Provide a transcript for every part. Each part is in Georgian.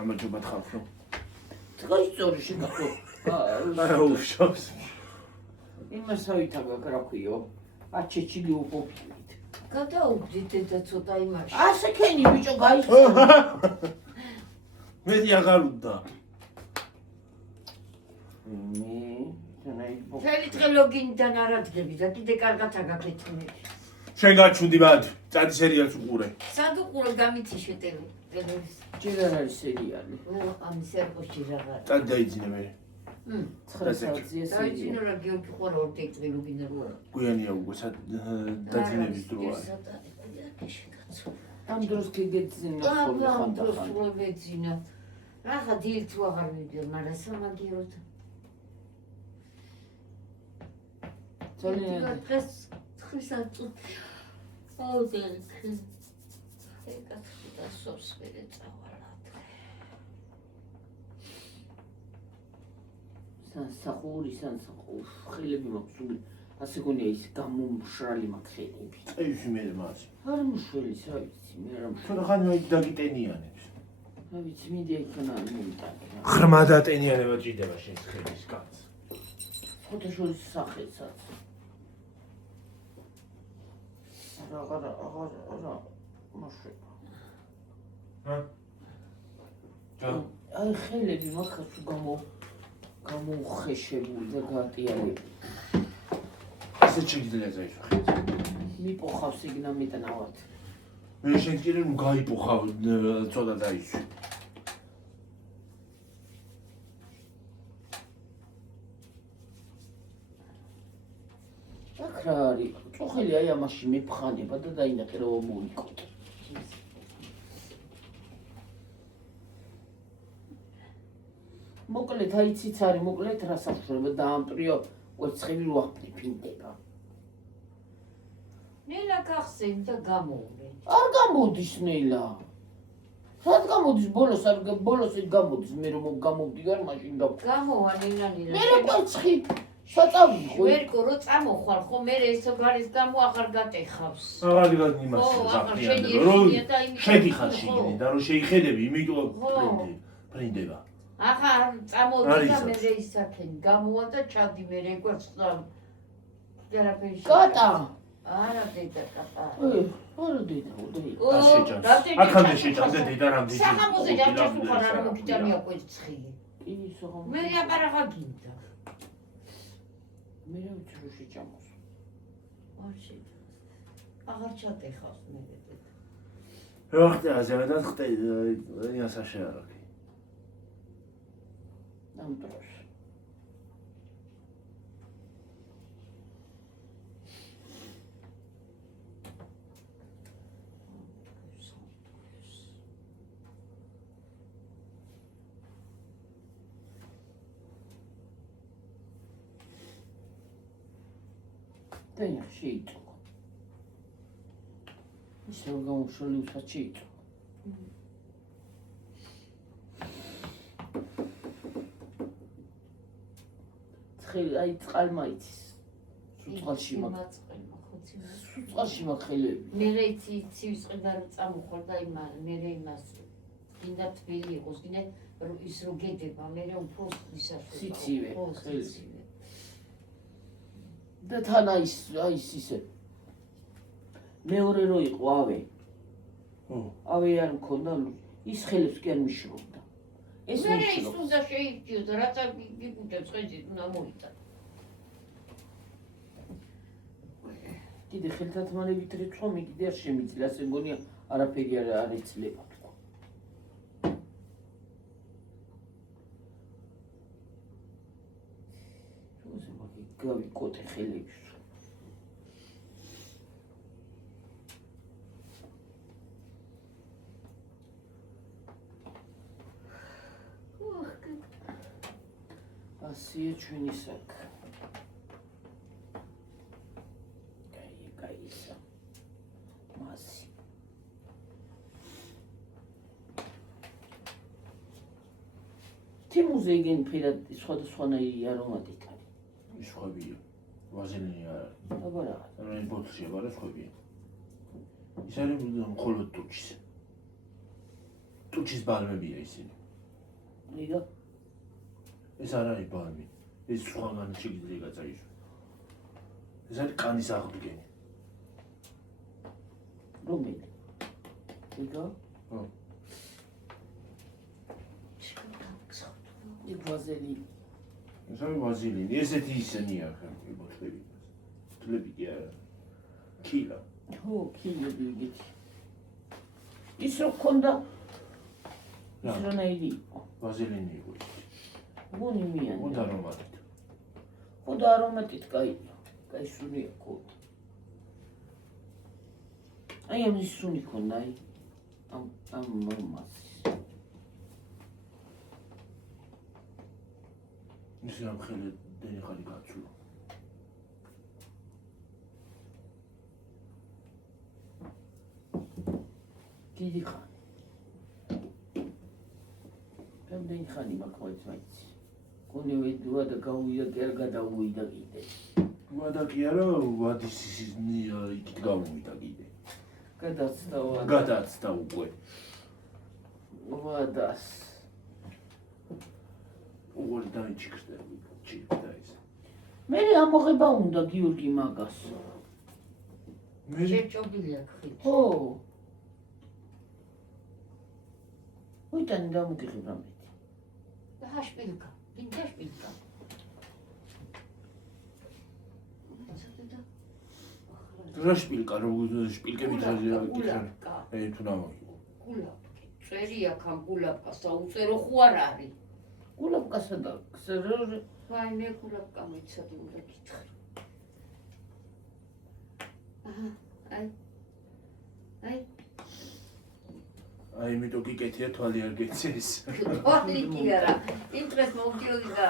გამარჯობა თხავრო. თქვენ სწორი შეგახო. არა უშავს. იმას ავითაგა რა ქვიო. აჩეჩილი უყოფილით. გადაუგდით და ცოტა იმაში. ასე ქენი ბიჭო გაიწო. მეტი აღარ უნდა. მთელი დღე ლოგინიდან არ ადგები და კიდე კარგად აგაკეთმე. შენ გაჩუნდი მათ, წადი სერიალს უყურე. სად უყურე გამითიშე ტელევიზორს? ჯერ არ არის სერიალი. ამის ერყოში რაღა. წადი დაიძინე მე. 9 საათზეა სერიალი. დაიძინო რა გიორგი ხوار ორ ტექსტი ლოგინდა რო არა. გვიანია უკვე დაძინების დროა. ამ დროს გიგეძინა ხოლმე ამ დროს ხანდახან. რო მეძინა. რაღა დილით თუ აღარ მივიდე, მაგრამ სამაგიეროდ. ძალიან დღეს ხრისად აუდენქ. ეკაც და სობს მერე წავალად. სახური ხელები მაქვს სული. ასე გონია ის გამომშრალი მაქვს ხელები. წაიში მე მას. არ მშვენის რა ვიცი, მე რა მშვენი. თორე ხან დაგიტენიანებს. რა ვიცი, მიდი იქნა მომიტანე. ღრმა დატენიანება ჭირდება შენს ხელის კაც. ფოტოშოპის სახელსაც. არა, მოშება. აი ხელები მაქვს გამოუხეშებული და გაატიალებული. ასე შეიძლება წაიში. მიპოხავს იგნა მეტნავად. მე შენ კიდე ნუ გაიპოხავ ცოტა დაიში. აქ რა არის? წუხელი აი ამაში მეფხანება და დაინახე რომ მოიკოთ. მოკლედ აი ციცარი, მოკლედ რა საფრთხება დაამტრიო, კვერცხები რო აფრიფინდება. ნელა გახსენ და გამოვლე. არ გამოდის ნელა. სად გამოდის ბოლოს იქ გამოდის მე რომ გამოვდივარ მაშინ და გამოვა ნელა. მე რა კვერცხი საწავი ვერკო რო წამოხვალ ხო მე ესო გარის გამო აღარ გატეხავს. აღარ იმას შენი რომ ეშინია და იმით შეგიხარ შიგნით და რომ შეიხედები იმიტომ პრინდება. აღარ წამოვიდა და მე ისაქენ გამოვა და ჩადი მე რეკვერცხდა თერაპიაში. კატა არა დედა კატა. არა დედა უდეი. აქამდე შეჭამდა დედა რამდენი საღამოზე ჯარჯას უხარ არ მოგიტანია კვერცხი. კი საღამო. მე აპარაღა გინდა. მე რა ვიცი რომ შეჭამოს. ვარში. აღარ ჩატეხავს მე დედა. რა ხდება ზემოდან ხდება იასაშარაკი. ამ დროს. Tenha jeito. Isso é um cholinho satisfeito. აი წყალმა იცის. სუწყალში მაქვს. სუწყალში მაქვს ხელები. მე რეიცი ცივის ყიდა რომ წამოხვალ და მე იმას გინდა თბილი იყოს, გინდა ის რო გედება, მე უფრო ისაშო. სიცივე, ხელები. და თან აი ისე. მეორე რო იყო ავე. ავე არ მქონდა, ის ხელებს კი არ მიშრობდა. ეს მე ის უნდა შეიფჭიოს, რაც გიგუჭებს ხეჯით უნდა მოიტან. კიდე ხელთათმანებით რიცხვა მე კიდე არ შემიძლია, ასე მგონია არაფერი არ იცლება თქო. როზე მაგი გავიკოტე ხელებს. ასია ჩვენი საკ. გაისა. მასი. თიმუზე იგენ ფერად სხვადასხვანაირი არომატით არის. სხვებია. ვაზელინი არ არის. აბა რა. რა ბოთლში აბა სხვებია. ის არის მხოლოდ ტუჩის. ტუჩის ბალმებია ისინი. ნიგა ეს არ არის ბალმი. ეს სხვაგან შეიძლება გაწაიშო. ეს არის კანის აღდგენი. რომელი? ნიგა? ხო. იქ ვაზელინი. ეს არის ვაზილინი. ესეთი ისენია ხე ბოთლები. ბოთლები კი არა. კილა. ხო, კილები იგეთი. ის რო ქონდა ის რანაირი იყო? ვაზილინი იყო. გონი მიანი. მოდ არომატით. ხო და არომატით კაია. კაი სუნი იყო. აი ამის სუნი ქონდა აი. ამ მამას. ის ამხელე დენი ხალი გაცულა. დიდი ხანი. რამდენი ხანი მაქვს მაიცი. გონივე დუა და გაუვიდა კი არ გადაუვიდა კიდე. დუა და კი არა, ვადის იქით გამოვიდა კიდე. გადაცდა უკვე. ვადას. უღორი დაიჭიქრდა ჩიქდა ის. მე ამოღება უნდა გიორგი მაგას. მე შეჭობილია ხით. ხო. ვიტანი დამოგიღებ რამეთი. და ჰაშპილკა, გინდა შპილკა. რა შპილკა, შპილკები დაჟე. გულაპკა. თუ ნამოიღო. გულაპკი. წერი აქ ამ გულაპკას და უწერო ხო არ არის. გულაპკასა და ვაი მე გულაპკა მეცადი უნდა გითხრა. აი. აი იმიტომ გიკეთია თვალი არ გეცეს. თვალი კი არა. იმ დღეს მოვდიოდი და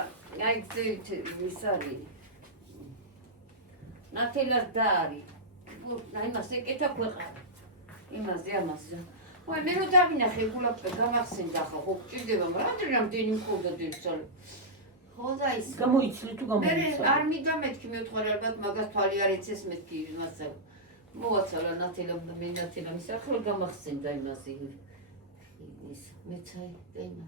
აი ძირით ის არის. ნათელას და არის. აი მას ეკეთა ქვეყანა. იმაზე ამაზე. ვაი მე რო დავინახე გულაპკა გამახსენდა ხა ხო ჭირდება რამდენი მქონდა დეცალ. ხო და ის გამოიცლი თუ მე გამოიცლი. არ მინდა მეთქი მევთხარ ალბათ მაგას თვალი არ ეცეს მეთქი მასა. მოვაცალა ნათელა მე ნათელა მის ახლა გამახსენდა იმაზე. ის მეცაი დენა.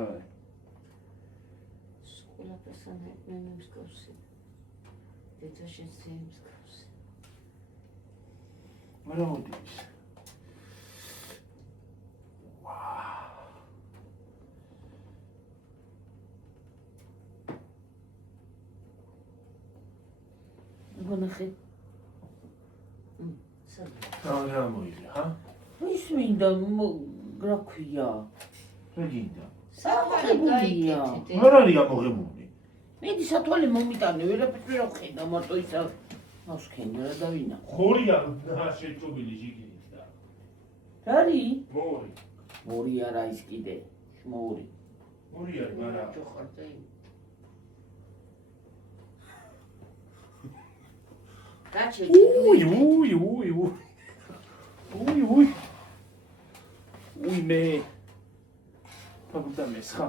აი. სკოლა პერსონა მე მსკავსი. დეცაშენ მსკავსი. არა მოდის. გონახე. რა მოიღე, ჰა? ის მინდა რა ქვია? რა გინდა? საყურია. არ არის ამოღებული. მედი სათვალე მომიტანე, ვერაფერს ვერ ხედა, მარტო ისა მასქენი რა დავინა. ხორია შეჭობილი ჟიგით და. რარი? მორი. მორი არა ის კიდე. მორი. მორი არის, მაგრამ ჯოხარდა იმ. გაჩეჭი. უი მე. ფაგუდა მეს ხა.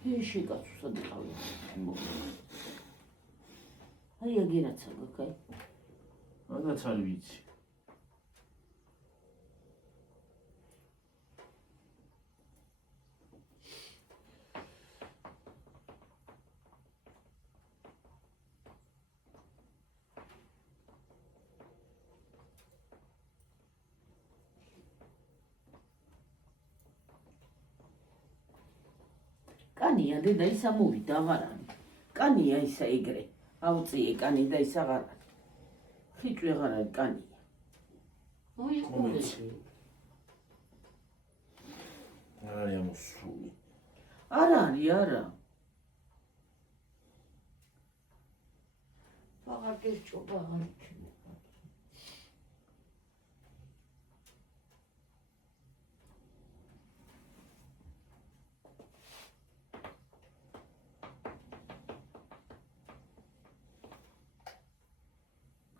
ეში კაცო სადიყავი. აი აგერაცა გაკაი. რადგან არ ვიცი. კანია დედა ის ამოვიდა აღარ არის. კანია ისა ეგრე. აუწიე კანი და ის აღარ არის. ხიჭვი აღარ არის კანია. ოი ყოლეში. არ არის ამოსული. არ არის, არა. აღარ გეჭობა აღარ იქნება.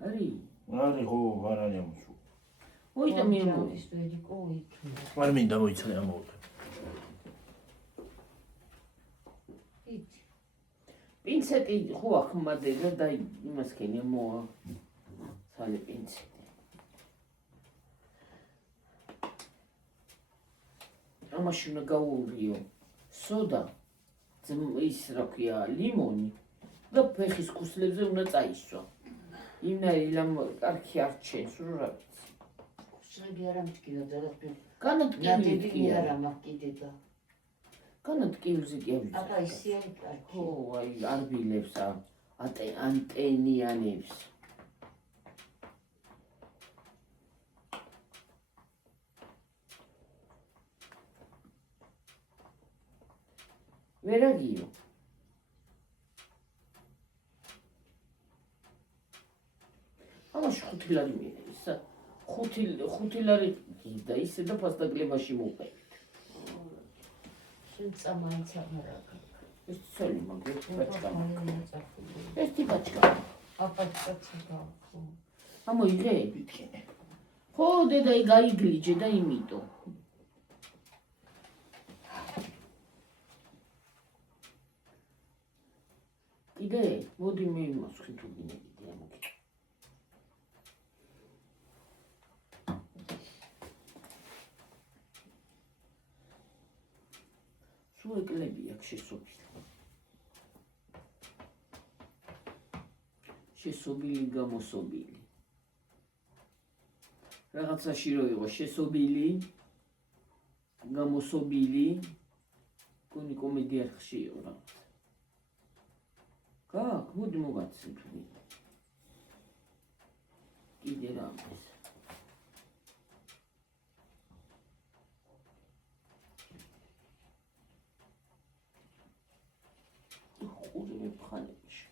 არის. არის ხო, არ არის ამოსული. ოი და მე მოდი. ის ვერი ყოი იქნება. არ მინდა მოიცადე ამოვიდა. იცი. პინცეტი ხო ახმადე და იმას ქენი მოა. სალი პინცეტი. ამაში უნდა გაურიო სოდა, ის რა ქვია, ლიმონი და ფეხის ქუსლებზე უნდა წაისვა. იმნაირ კარგი არ ჩენს, რა ვიცი. ხსრები არ ამტკინა და რა განადგილებით კი არა მაგკიდება. განადგილზე კი ავიდა. აბა ისიანი კარგი. ხო, აი არბილებს ანტენიანებს. ვერაგიო. ამაში 5 ლარი მიერე, ისა 5 ლარი და ისე და ფასტაგლებაში მოვყევით. შენ წამაინც ამარაგა. ეს ცოლი მაგერ ბაჭკა. ეს ერთი ბაჭკა. აპატკაცება ხო. ამოიღე? ვიტკინე. ხო, დედა გაიგლიჯე და იმიტო. კიდე, მოდი მე იმასხი თუ გინებიდი ამოგი. სულ ეკლები აქვს შესობილი. შესობილი გამოსობილი. რაღაცაში რო იყო შესობილი, გამოსობილი, კონი კომედია ხში იყო რაღაც. Как? Вот могат тут. Კიდე რა არის? ხური მეფხანებში.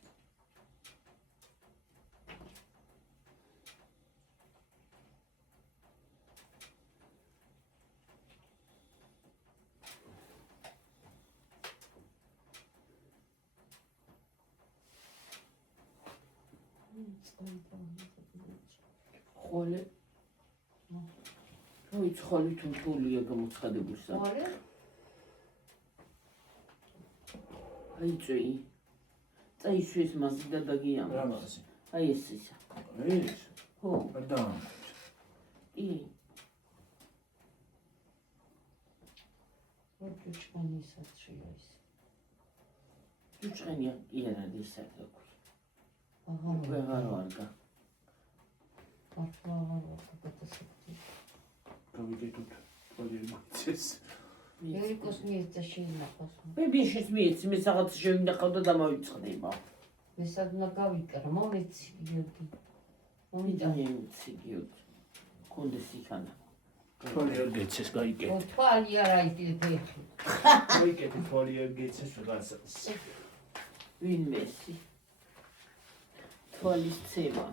ხოლე ой, ხოლი თუ თულია გამოცხადებულსა. ხოლე აი წვი. წაისვეს მასი და დაგიამა. რა მასი? აი ეს ისა. ეს? ხო, და კი. ოქუჩკანისაც შეის. ჯუჭყენია კი არა ისა რა ქვია. აჰა, ვეღარ ვარგა. გავიგეთოთ პოლიემიცეს. ერიკოს მიეცა შეინახოს. მე ბიჭს მიეცი, მე რაღაც შევინახავ და დამავიწყდება. მე სად უნდა გავიკრა, მომეცი გიოდი. მომიტა. მომიტანეცი გიოდი. კონდეს იქანა. პოლიემიცეს გაიგეთ. თვალი არა იტი ფეხი. გაიგეთ პოლიემიცეს რაღაცას. ვინმესი. თვალის ცემა.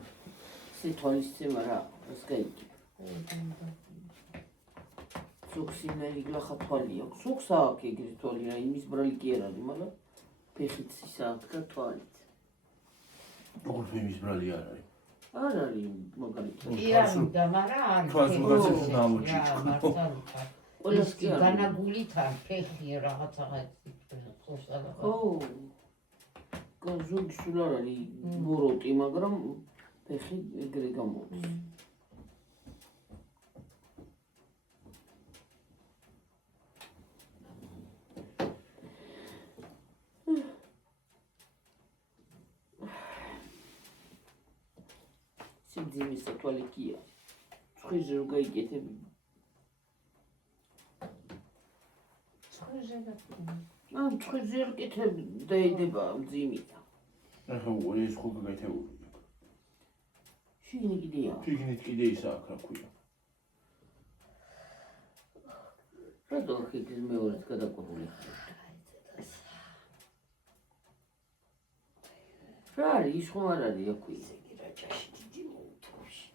ეს თვალის ცემა რა, ეს გაიგე. ზოგსინარი გლახა თვალი აქვს. ზოგს აქვს ეგრე თვალი რა, იმის ბრალი კი არ არის, მაგრამ ფეხიც ისა აქვს თვალით. როგორ იმის ბრალი არ არის? არ არის მაგალითად. კი არ უნდა, მაგრამ არის. თვალს უგაცებს ნამოჩიჩქო. ყველას კი არის. განაგულით არ ფეხი რაღაცაა ხოსალა. ხო. ზოგი სულ არ არის ბოროტი, მაგრამ ფეხი ეგრე გამოდის. სიმძიმის თვალი კი არის. ცხიზე რო გაიგეთები. ცხიზე და ცხიზე რო კეთებ დაედება მძიმით. ახლა ეს ხო გაგეთებული. შენი კიდეა. ფიგნით კიდე ისა აქ რა ქვია. რატო ხიქის მეორეც გადაკვებული ხარ? რა არის ის ხომ არ არის აქვე? რაჭაში დიდი მოუთოვში.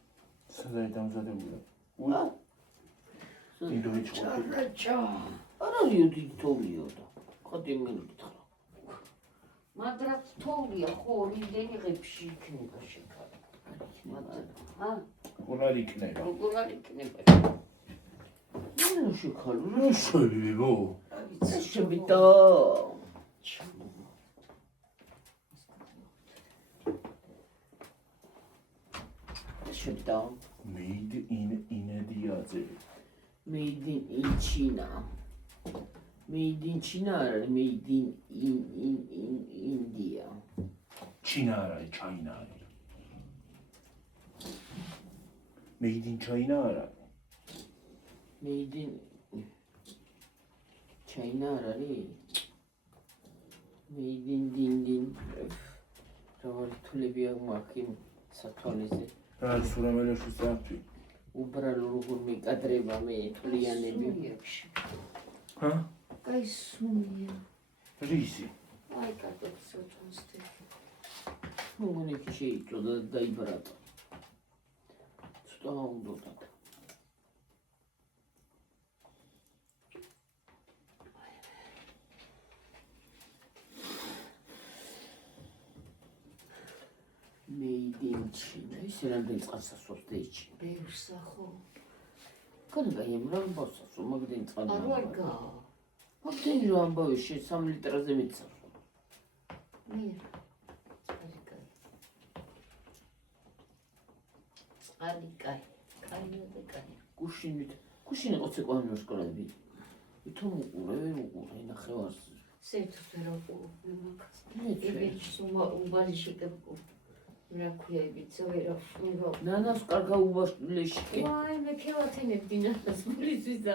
სადაა დამზადებული? ა? დიდოი ჩხოთი. რაჭა. არ არისო დიდი თოლიო და. ხოდი მე მითხრა. მაგრამ თოვლია ხო იმდენი ღებში იქნება შეკარა. ა? როგორ არ იქნება? როგორ არ იქნება? რა შეხალო? რა შეიძლება? შევიდა. შევიდა. Made in India. Made in China. Made in China არ არის, made in India. ჩინა არ არის, ჩაინა არის. Made in China არ არის. Made in China არ არის. Made in din. Რავარი თვლები აქვს იმ სათვალეზე. რა არის სურამელეშვის საფი? უბრალო როგორ მეკადრება მე თვლიანები. ჰა? კაი სუნია. რისი? აი კატოც სოთანსტე. მოგონი შეიწოდა და დაიბრატა. ცოტა უნდა. Made in China. Ის რამდენი წყალსაცავს დაიჭი. ბევრსა ხო. კანა იმრამ ბოსას მაგდენ წყალი. არ გა. მაგდენ რო ამბავი 3 ლიტრაზე მიცავს. მე. წყალი კაი. კაი. გუშინი ყოცე ყვანო სკოლები. ვითომ უყურე ნახევარს. სერთო ფეროყო მაგას. მე ებიჩ სუმა უბალი შეკებო. რა ქვია იბიცა ვერა ვშნირო. ნანას კარგა უბაშლეში. ვაი მე ქევათენებდი ნანას მულისთვის და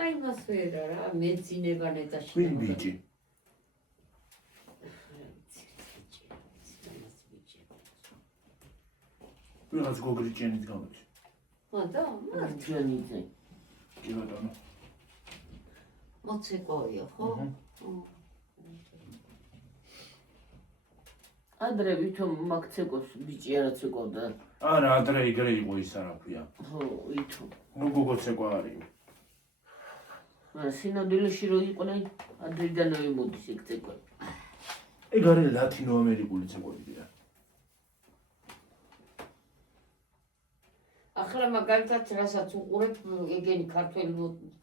აი მას ვერა რა მეძინებანე და ვინ ბიჭი? ვიღაც გოგრიჭიანით გამოჩი. და ჯანიძე. კი ბატონო. მოცეკვავია ხო? ადრე ვითომ მაგცეკოს ბიჭი არა ცეკობდა. არა, ადრე იგრე იყო ის არაფია. ხო, ვითომ. ნუ გოგოცეკვა არის. მაგრამ სინამდვილეში რო იყვნენ, ადრიდანვე მოდის ეგ ცეკვა. ეგ არის ლათინო ამერიკული ცეკვებია. ახლა მაგალითად რასაც უყურებ ეგენი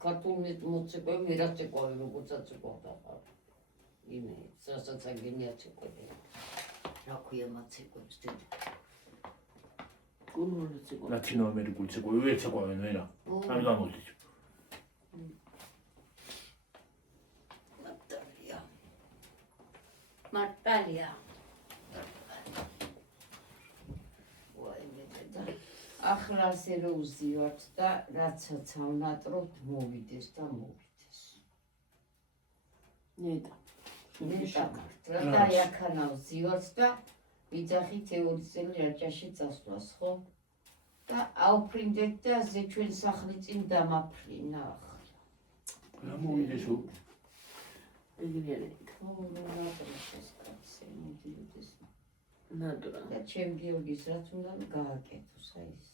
ქართული მოცეკვები ვერაცეკვავი როგორც აწეკვავდა ხარ. იმე, რასაც აგენი აწეკვები. რა ქვია მაცეკვებს დედა? გურმოლა ცეკვა. ლათინო ამერიკული ცეკვები ვერ ცეკვავენ ვერა. არ გამოდის. მარტალია. ვაი მე დედა. ახლა ასე რო ვზივართ და რაცაც ავნატრობთ მოვიდეს და მოვიდეს. ნეტა. ნეტა და აქანა ვზივართ და ვიძახით ეური წელი რაჭაში წასვლას ხო? და აუფრინდეთ და ზე ჩვენ სახლი წინ დამაფრინა ახლა. რა მოვიდეს უ? ეგრე არის. ნატრა. და ჩემ გიორგის რაც უნდა გააკეთოს აი ეს.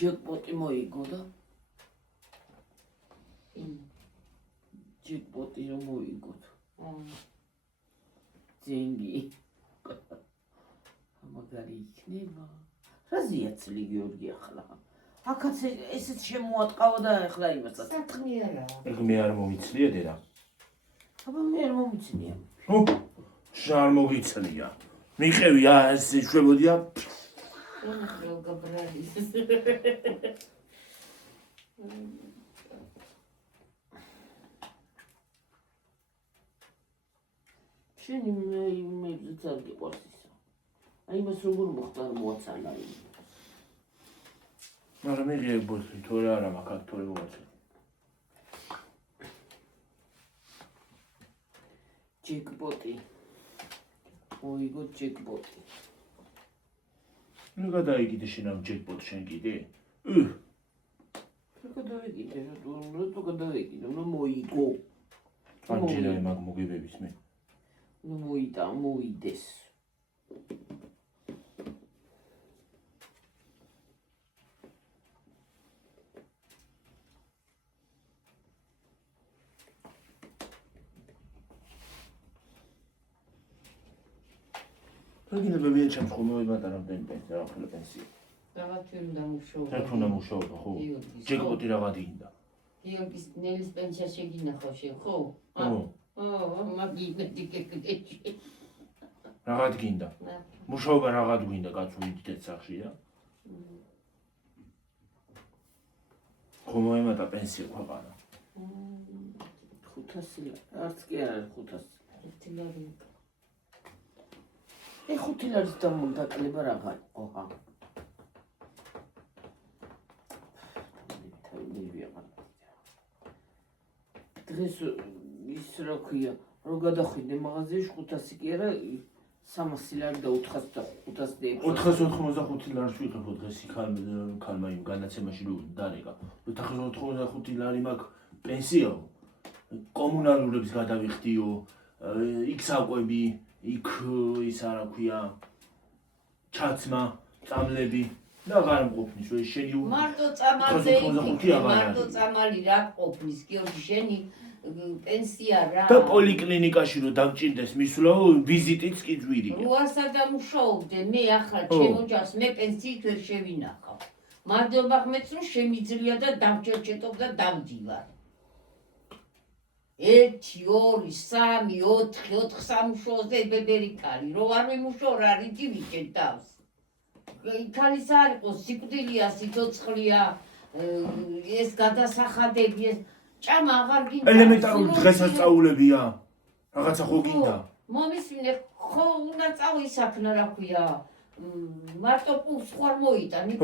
ჯეკპოტი მოიგო და ჯეკპოტი რომ მოიგოთ. ძენგი. მაგარი იქნება. რა ზიაცლი გიორგი ახლა? აქაც ესეც შემოატყავა და ახლა იმასაც. საქმე არა. ეგ მე არ მომიცლია დედა. აბა მე არ მომიცნია. ო, შარ მოგიცლია. მიყევი ეს შვებოდია. რა გაბრალის. შენი მე ზეცად გიყვარს ისა. აი მას როგორ მოხდა მოაცალა იმ. მაგრამ მიღია ბოთლი, თორე არა მაგათ თორე მოაწყე. ჯეკპოტი. მოიგო ჯეკპოტი. ნუ გადაიგიდე შენ ამ ჯეკპოტს შენ კიდე? რა გადავიგიდე, რა გადავიგიდე, ნუ მოიგო. ანჯელა მაგ მოგებების მე. ნუ მოიდეს. რაგინა ბებია ჩემს ხომოვებად არამდენი პენსია, ახლა პენსია. რაღაც უნდა მუშაობა. საერთოდ უნდა მუშაობა, ხო? ჯეკპოტი რაღაცი ინდა. გიორგის ნელის პენსია შეგინახავ შენ, ხო? მაგინე დიკეკდეჭი. რაღაც გინდა. მუშაობა რაღაც გვინდა კაცო დიდეთ სახში რა. ხომ მოემატა პენსია ქვეყანა. 500 ლარი. არც კი არ არის 500. 5 ლარი. 5 ლარის დამონდაკლება რაღაც ოღა. დღეს ის რა ქვია, რომ გადახვიდე მაღაზიაში 500 კი არა 300 ლარი და 400 485 ლარს ვიღებო დღეს ქალმა იმ განაცემაში რო დარეკა. 485 ლარი მაქვს პენსიაო. კომუნალურების გადავიხდიო, იქ საკვები, იქ ისა რა ქვია, ჩაცმა, წამლები და აღარ მყოფნის, რომ შენი მარტო წამალზე იქ მარტო წამალი რა ყოფნის, გიორგი შენი პენსია რა. და პოლიკლინიკაში რო დამჭირდეს მისვლა ვიზიტიც კი ძვირია. როასა დამუშაობდე, მე ახლა ჩემ ოჯახს მე პენსიით ვერ შევინახავ. მადლობა ხმეთს რომ შემიძლია და დამჭერჭეტობ და დავდივარ. 1 2 3 4 4 სამუშაოზე ბებერი კარი რო არ მიმუშო რა რითი ვიჭერ თავს. ქალის არ იყოს სიკვდილია სიცოცხლეა ეს გადასახადები ეს ჭამა აღარ გინდა ელემენტარული დღესასწაულებია რაღაცა ხო გინდა მომისმინე ხო უნდა წავი საქმე რა ქვია მარტო პულს ხარ მოიტანი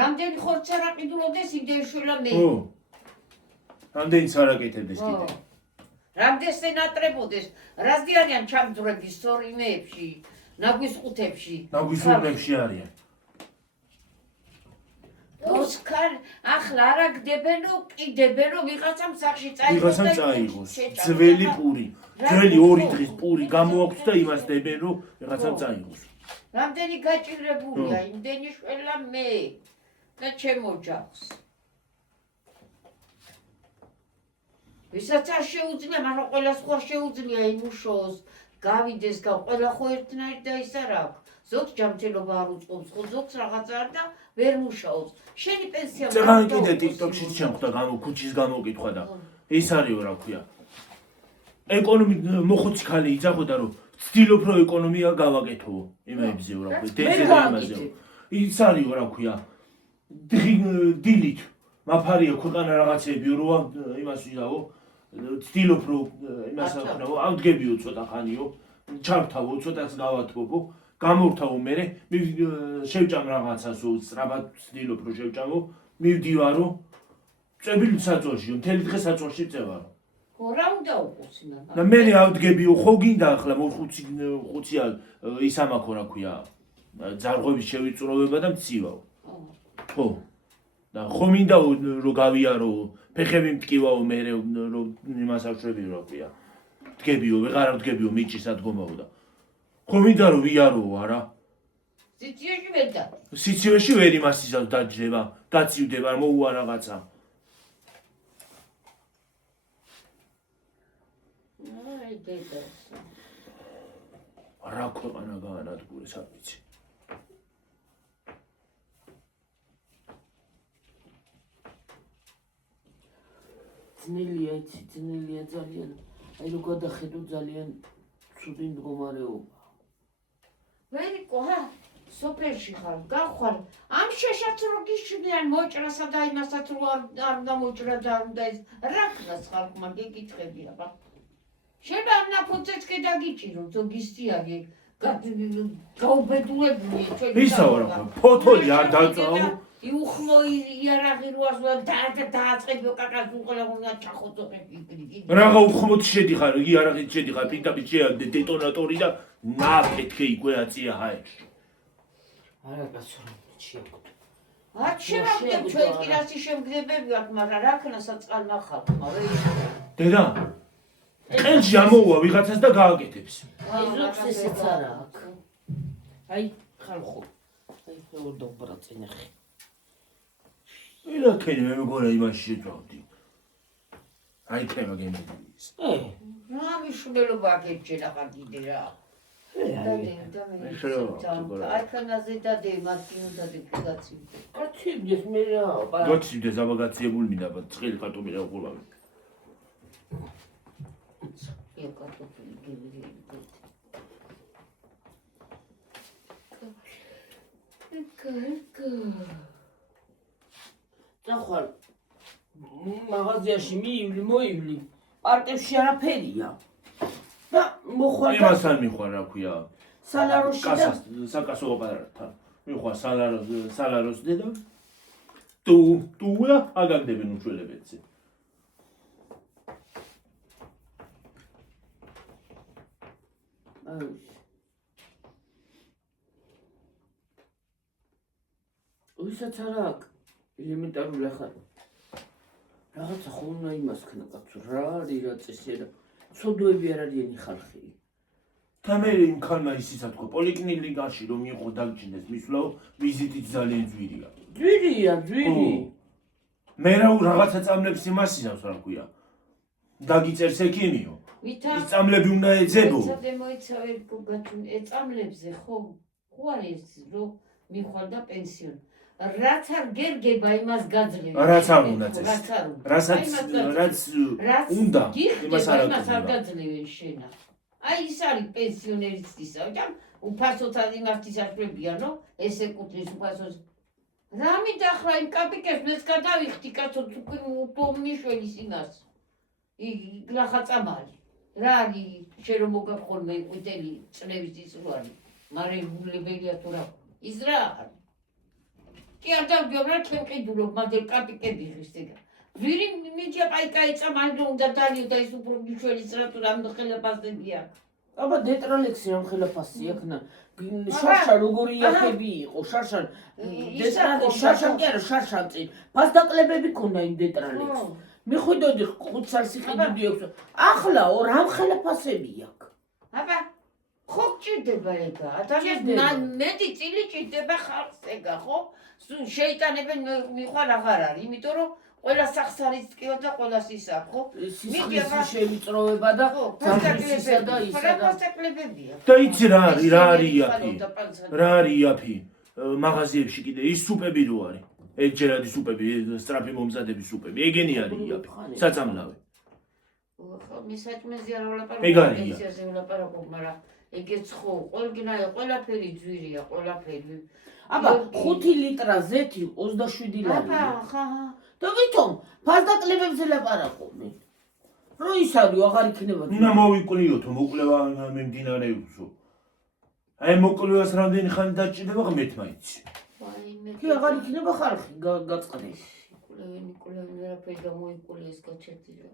რამდენი ხორც არ აყიდულოდეს იმდენ შვილა მე რამდენიც არ აკეთებდეს კიდე რამდენ სენატრებოდეს რაზდი არიან ჩამძვრების სორიმეებში ნაგვისყუთებში ნაგვისურნებში არიან ოსკარ ახლა არა გდებენო კიდებენო ვიღაცამ სახში წაიღოს ვიღაცამ წაიღოს ძველი პური ძველი 2 დღის პური გამოაქვს და იმას დებენ რომ ვიღაცამ წაიღოს რამდენი გაჭირებულია იმდენი შველა მე და ჩემ ოჯახს ვისაც არ შეუძლია მაგრამ ყველა სხვა შეუძლია იმუშოს გავიდეს ყველა ხო ერთნაირ და ის არ აქვს ზოგს ჯანმრთელობა არ უწყობს ხო ზოგს რაღაცა არ და ვერ მუშაობს შენი პენსია წეგან კიდე TikTok-ში შემხვდა ქუჩის გამოკითხვა და ის არისო რა ქვია ეკონომი მოხუცი ხალი იძახოდა რომ ვცდილობ რომ ეკონომია გავაკეთო იმებზეო რა ქვია დეცემბერმაზეო ის არისო რა ქვია დილით მაფარია ქვეყანა რაღაცებიო რომ იმას ვიზაო ვცდილობ რომ იმას ახნაო ავდგებიო ცოტა ხანიო ჩავთავო ცოტას გავათბობო გამორთავო მე შევჭამ რაღაცასო სწრაფად ვცდილობ რომ შევჭამო მივდივარო წვებილი საწოლშიო მთელი დღე საწოლში წევარო ხო რა უნდა უყუსინა და მე ავდგებიო ხო გინდა ახლა ხუცია ის ამაქო რა ქვია ძარღვების შევიწროვება და მცივაო ხო და ხო მინდა რომ გავიარო ფეხები მткиვაო მე რომ იმას ავშვებიო რა ქვია ვდგებიო ვეღარ ვდგებიო მიჭის ადგომაო და ხო მინდა რომ ვიაროო არა სიცივეში ვერ და სიცივეში ვერ იმასიზავ დაჯდება გაცივდება მოუა რაღაცა აი დედას რა ქვეყანა გაანადგურეს არ ვიცი ძნელია იცი ძნელია ძალიან აი რო გადახედო ძალიან ცუდი მდგომარეობა ვერიკო ჰა სოფელში ხარ გავხარ ამ შეშაც რო გიშნიან მოჭრასა და იმასაც რო არ უნდა მოჭრა და არ უნდა ეს რა ქნას ხალხმა გეკითხები აბა შეება ამ ნაფოცეც კი დაგიჭირო ზოგისიაგი გაუბედულებული ჩვენ ისაო რა ფოთოლი არ დაწაო იუხმო იარაღი როას და დააწყებიო კაკას უყოლა უნდა ჩახოწოყები რაღა უხმოდ შედიხარ იარაღით შედიხარ პინტაპით შეაგდე დეტონატორი და ნაფეთქე იქვე აწია ჰაერში არა კაცო შეგვდ არ შევაგდებ ჩვენ კირასი შემგდებები აქ მაგრამ რა ქნასაც წყალნახავ მაგრამ დედა ყელში ამოუვა ვიღაცას და გააკეთებს ზოგს ესეც არა აქ აი ხალხო აი ხო დობრა წინახი ვიღა ქენი მე მეგონა იმაში შეწავდი აი ქემა გემების რა მიშულელობა აქეთში რა კიდე რა არქანაზე დადე მათკინო დადე გაცივდე გაცივდეს მე რა გაცივდეს აბა გაციებული მინდა აბა ცხელი კარტოფილი რა უყურავი ია კარტოფილი გირი წახვალ მაღაზიაში მიივლი, მოივლი. პარკებში არაფერია. და მოხვალ იმასთან მიხვარ რა ქვია. სალაროში და საკასო ოპერატორთან. მიხვარ სალაროს დედა. თუ აგაგდებენ უშველებედზე. ვისაც არა აქვს ელემენტარული ახალი. რაღაცა ხო უნდა იმას ქნა კაცო, რა არის რა წესია და ცოდვები არ არიანი ხალხი. და მე იმ ხალმა ისიც ათქო, პოლიკლინიკაში რომ იყო დაგჭირდეს მისვლა, ვიზიტით ძალიან ძვირია. ძვირია, ძვირი. მე რაღაცა წამლებს იმას იზავს რა ქვია. დაგიწერს ექიმიო. ის წამლები უნდა ეძებო. ეცადე მოიცავე გოგათუნ ეწამლებზე ხო? ხო არის რომ მიხვალ და პენსიონ. რაც არ გერგება იმას გაძლევ. რაც არ უნდა წეს. რაც უნდა იმას არ გაძლევენ შენა. აი ის არის პენსიონერის ისა და უფასოც იმასთვის აშლებიანო ეს ეკუთვნის უფასოს. რა მიდახრა იმ კაპიკებს მეც გადავიხდი კაცო თუ მიშველის იმას. გლახა წამალი. რა არის შე რომ მოგახოლმე ყვითელი წლების ის რო არის. მარებულებელია თუ რა. ის რა არის? კი არ დავგიო რა ჩემყიდულობ მაგერ კაპიკები ხისტეგა. ვირი მიჯა კაი წამალი უნდა დალიო და ის უფრო მიშველის რა თუ რამხელაფასებია. აბა დეტრალექსი რამხელაფასი აქნა. შარშა როგორი იახები იყო შარშან შარშან კი არა შარშან წინ ფასდაკლებები ქონდა იმ დეტრალექსს მიხვიდოდი 5 წელს იყიდოდი 6 ახლა რამხელაფასები აქვს აბა ხო ჭირდება ეგა ადამიანი მეტი წილი ჭირდება ხალხს ეგა ხო შეიტანებენ მიხვალ აღარ არის იმიტომ რომ ყველა სახს არის ტკივა და ყველას ის აქვს ხო? მიდიება შევიწროვება და ფასტაკლებია და ისა და ფასტაკლებია. და იცი რა არის იაფი? რა არის იაფი? მაღაზიებში კიდე ის სუპები რო არის. ეჯერადი სუპები, სტრაფი მომზადების სუპები. ეგენი არის იაფი. საწამლავი. ხო, მისაჭმეზე არ ვლაპარაკობ, პენსიაზე ვლაპარაკობ, მაგრამ ეგეც ხო, ყველაფერი ძვირია, ყველაფერი. აბა 5 ლიტრა ზეთი 27 ლარია. აბა, ხა. და ვითომ ფასდაკლებებზე ლაპარაკობი. რო ის არის აღარ იქნება. უნდა მოვიკვლიოთო, მოკლევა მიმდინარეობსო. აი მოკლევას რამდენი ხანი დაჭირდება ღმერთ მაიცი. კი აღარ იქნება ხალხი გაწყდეს. კულევენ ვერაფერი გამოიკულეს გაჩერდია.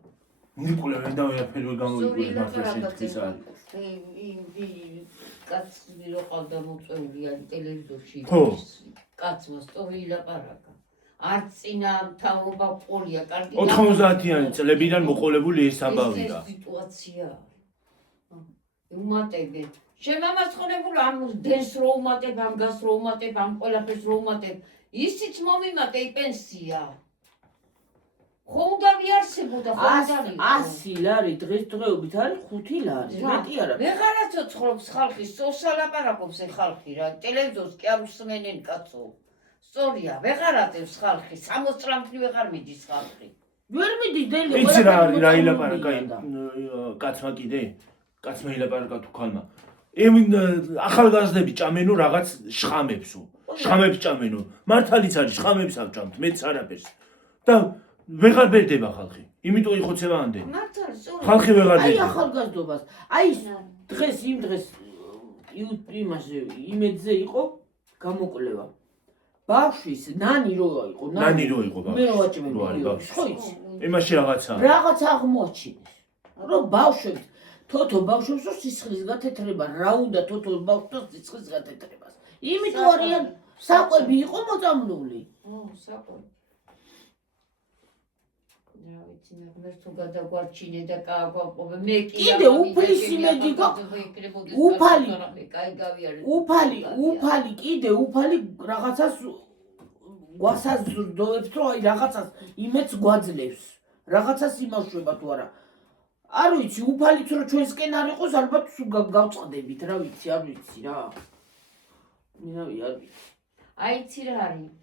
მიკულევენ და ვერაფერი გამოიკულეს მართლა შეთქვის არის. კაცი რო ყავდა მოწვეული არის ტელევიზორში. კაცმა სწორი ლაპარაკა. არც წინა მთავრობა ყოლია კარგი 90-იანი წლებიდან მოყოლებული ეს ამბავია. ეს სიტუაცია. უმატებენ. შემამას ხონებულ ამ დენს რო უმატებ, ამ გას რო უმატებ, ამ ყველაფერს რო უმატებ. ისიც მომიმატე პენსია. ხო უნდა ვიარსებოდა ხო ძალიან. 100 ლარი დღესდღეობით არის 5 ლარი. მეტი არა. ვეღარა ცოცხლობს ხალხი, სოსალაპარაკობს ეს ხალხი რა. ტელევიზორს კი არ უსმენენ კაცო. სწორია, ვეღარ აწევს ხალხი, 60 წლამდე ვეღარ მიდის ხალხი. ვერ მიდის დელი. იცი რა არის რა ილაპარაკა კაცმა კიდე? კაცმა ილაპარაკა თუ ხალმა. ახალგაზრდები ჭამენო რაღაც შხამებსო. შხამებს ჭამენო. მართალიც არის შხამებს ავჭამთ, მეც არაფერს. და ვეღარ ბერდება ხალხი. იმიტომ იხოცება ამდენ. მართალი სწორია. ხალხი ვეღარ აი ბერდება. ახალგაზრდობას. აი დღეს იმაზე იმედზე იყო გამოკვლევა. ბავშვის ნანი რო იყო, ნანი რო იყო ბავშვი. მე რო ვაჭმები ბავშვი. ხო იცი? იმაში რაღაცა. რაღაც აღმოაჩინეს. რომ ბავშვებს თოთო ბავშვებს სისხლის გათეთრება, რა უნდა თოთო ბავშვებს სისხლის გათეთრებას. იმიტომ არიან საკვები იყო მოწამლული. საკვები. რა ვიცი, მე თუ გადაგვარჩინე და კააგვაყობე, მე კიდე უფლის იმედი გვაქვს. უფალი კიდე უფალი რაღაცას გვასაზრდოებს, რომ აი რაღაცას იმედს გვაძლევს. რაღაცას იმავშვება თუ არა. არ ვიცი, უფალიც რო ჩვენსკენ არ იყოს, ალბათ გავწყდებით, რა ვიცი, არ ვიცი რა. მინავი არ ვიცი. აი იცი რა არის?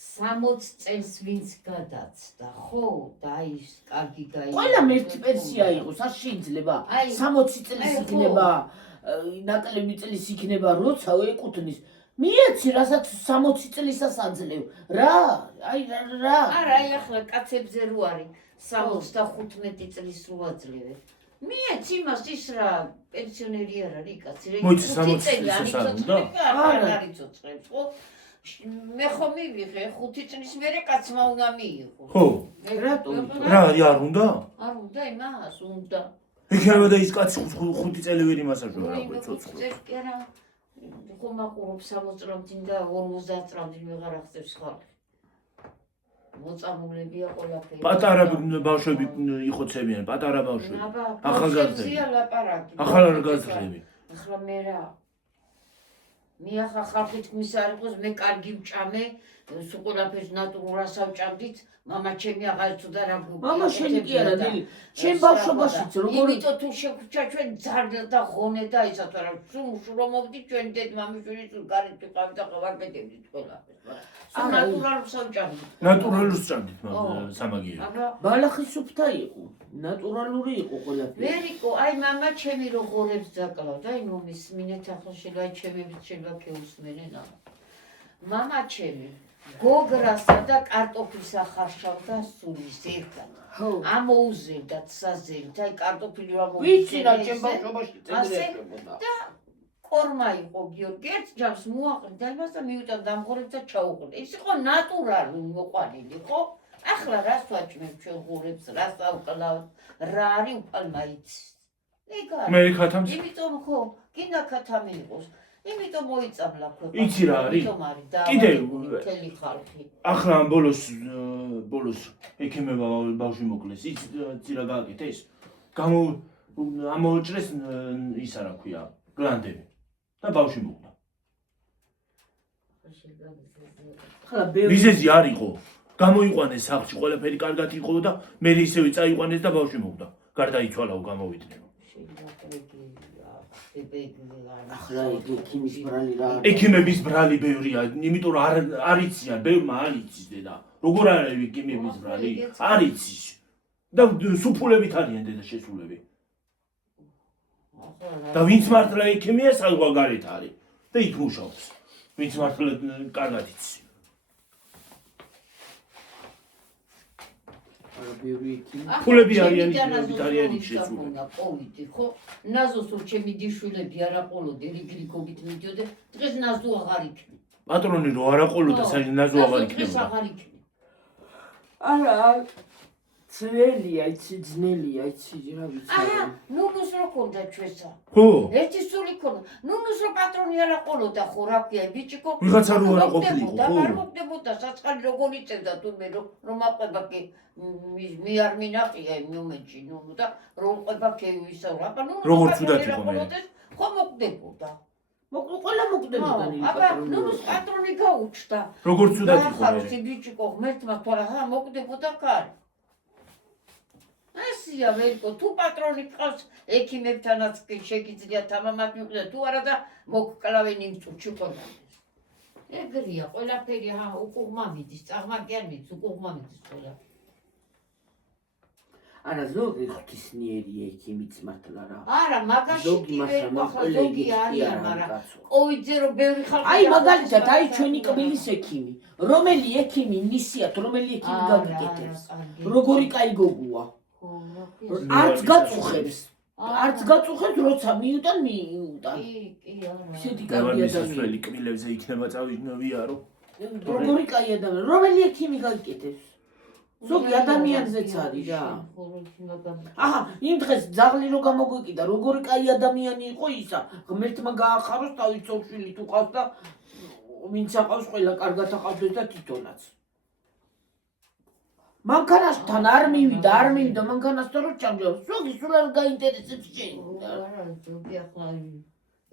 60 წელს ვინც გადაცდა, ხო? და აი კარგი გაიგო. ყველა ერთი პენსია იყოს, არ შეიძლება. 60 წელს იქნება, ნაკლები წელს იქნება, როცა ეკუთვნის. მიეცი, რასაც 60 წლისას აძლევ. რა? აი რა? არა, აი ახლა კაცებზე რო არის 75 წლის რო აძლევე. მიეცი იმას ის რა პენსიონერი არ არის კაცი, რა. მოიცა 60 წლისას არ უნდა? არ არის ცოცხლებს, ხო? მე ხომ მივიღე 5 წლის მერე კაცმა უნდა მიიღო. ხო. რატო? რა არ უნდა? არ უნდა იმას, უნდა. იქნება და ის კაცი 5 წელი ვერ იმასაჟო რა ცოცხლ. კი არა. ხომ აყურებ 60 წლამდე და 50 წლამდე ვეღარ ახსენებს ხალხი. მოწამულებია ყველაფერი. პატარა ბავშვები იხოცებიან, პატარა ბავშვები. ახალგაზრდები. ახალგაზრდები. ახლა მე რა. მე ახლა ხალხი თქმის არ იყოს, მე კარგი ვჭამე, სულ ყველაფერს ნატურალს ავჭამდით, მამა ჩემი აღარ იცოდა რა გუგია. მამა შენი კი არა, ნელი. შენ ბავშვობაშიც როგორი იმიტომ თუ შეგვჭა ჩვენ ძარდა და ღონე და ისათ არა, სულ უშრომობდით ჩვენ დედმამიშვილი სულ გარეთ ვიყავით და ვარბედებდით ყველაფერს. სულ ნატურალს ავჭამდით. ნატურალურს ჭამდით სამაგიერო. აბა ბალახი სუფთა იყო, ნატურალური იყო ყველაფერი. ვერიკო, აი მამა ჩემი რო ღორებს დაკლავდა, აი მომისმინეთ ახლა შეიძლება ჩემებიც შეიძლება ქეუსმენენ ახლა. მამა ჩემი გოგრასა და კარტოფილს ახარშავდა სულის ერთად. ხო. ამოუზევდა საზელით, აი კარტოფილი რა ვიცი რა ჩემ ბავშვობაში წეგრებოდა. და კორმა იყო გიორგი, ერთ ჯამს მოაყრდა იმას და მივიტან დამღორებს და ჩაუყრდა. ის იყო ნატურალური მოყვანილი, ხო? ახლა რას ვაჭმევ ჩვენ ღორებს, რას ავკლავთ, რა არის უფალმა იცის. მე ქათამს იმიტომ ხო, გინდა ქათამი იყოს. იმიტომ მოიწამლა ქვეყანა. იცი რა არის? კიდე კიდე მთელი ხალხი. ახლა ამ ბოლოს ექიმება ბავშვი მოკლეს. იცი რა გააკეთა ის? ამოუჭრეს ის რა ქვია, გლანდები. და ბავშვი მოკვდა. ხლა ბევრი მიზეზი არ იყო. გამოიყვანეს სახლში, ყველაფერი კარგად იყო და მე ისევე წაიყვანეს და ბავშვი მოკვდა. გარდაიცვალაო გამოვიდნენ. ახლა იგი ექიმის ბრალი რა არის? ექიმების ბრალი ბევრია, იმიტომ რომ არ იციან, ბევრმა არ იცის დედა. როგორ არის ექიმების ბრალი? არ იცის. და სუფულებით არიან დედა შესულები. და ვინც მართლა ექიმია, საზღვარგარეთ არის და იქ მუშაობს. ვინც მართლა კარგად იცის. ბევრი ექიმი. ფულები არიან იქ არიან იქ შესულები. ყოვიდი, ხო? ნაზოს რომ ჩემი დიშვილები არ აყოლოდე, რიგრიგობით მიდიოდე, დღეს ნაზო აღარ იქნება. პატრონი რო არ აყოლოდა, ნაზო აღარ დღეს იქნებოდა. აღარ იქნება. არა, ძნელია, იცი ძნელია, იცი რა ვიცი. აა, ნუნუს რო ქონდა ჩვენსა. ხო? ერთი სული ქონდა. ნუნუს რო პატრონი არ აყოლოდა, ხო რა ქვია, ბიჭიკო. ვიღაცა რო არ აყოფილიყო, ხო? არ მოხდებოდა, საწყალი როგორ იწევდა თურმე რომ აყვება კი მე არ მინახია იმ მომენტში, ნუნუ და რომ ყვება კი ვისაუბრა. აბა ნუნუ როგორ ცუდად იყო მე? ხო მოხდებოდა. ყველა მოკვდებოდა ნილი აბა ნუნუს პატრონი გაუჩნდა. როგორ ცუდად იყო მე? ახალში ბიჭიკო ღმერთმა თორა ხა მოკვდებოდა კარი. ასია ვერკო, თუ პატრონი ყავს ექიმებთანაც შეგიძლია თამამად მიყვდა, თუ არა და მოგკლავენ იმ წუთში ყველაფერს. ეგრეა, ყველაფერი უკუღმა მიდის, წაღმაკი არ მიდის, უკუღმა მიდის ყველაფერი. არა, ზოგი ღვთისნიერია ექიმიც მართლა რა. არა, მაგაში ზოგი მასალა ზოგი არიან, მაგრამ კოვიდზე რო ბევრი ხალხი აი მაგალითად, აი ჩვენი კბილის ექიმი, რომელი ექიმი ნისიათ, რომელი ექიმი გაგიკეთებს. როგორი კაი გოგოა. არც გაწუხებს. არც გაწუხებს, როცა მიუტან მიუტან. კი, არა. ისეთი და კარგი მის ადამიანი. სული კბილებზე იქნება წავიარო. როგორი კაი ადამიანი, რომელი ექიმი გაგიკეთებს. ზოგი ადამიანზეც არის რა. აჰა, იმ დღეს ძაღლი რო გამოგვიკიდა, როგორი კაი ადამიანი იყო ისა. ღმერთმა გაახაროს თავის ცოლ-შვილი თუ ყავს და ვინც აყავს, ყველა კარგად აყავდეს და თვითონაც. მანქანასთან არ მივიდა, მანქანასთან რო ჩამჯობს. ზოგი სულ არ გაინტერესებს შენ. არა, ზოგი ახლა